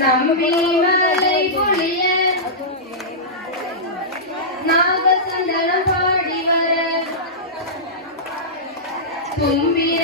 நம்பி மலை புளிய நாகசுந்தரம் பாடி வர. தும்பிர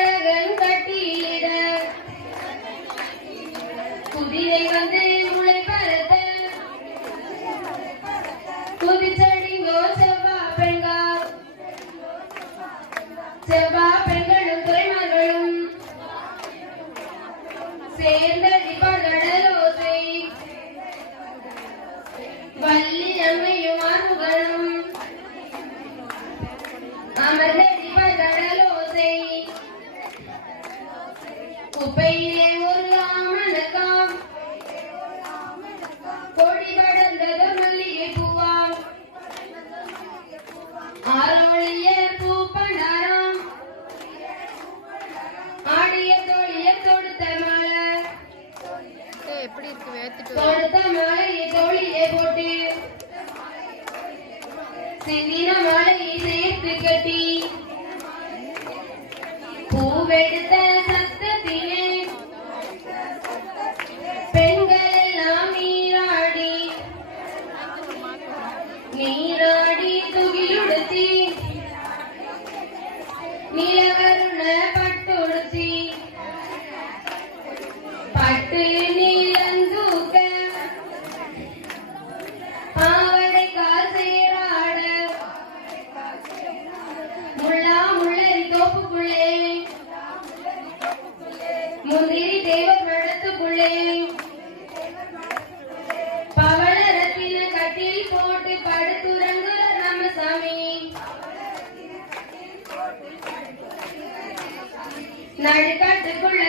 சேர்ந்தடி வள்ளி அம்மையும் ஆறுகளும் அமர்ந்தடி குப்பையிலே எப்படி இருக்கு? வேர்த்துட்டு தொடுத்த மாலையை தோழியை போட்டு. சிந்தின மாலையை சேர்த்து கட்டி பூவெடுத்த முந்திரி தேவர் புள்ளே பவள ரத்தின கட்டில் போட்டு படுத்துறங்குற ராமசாமி. நடுக்காட்டுக்குள்ள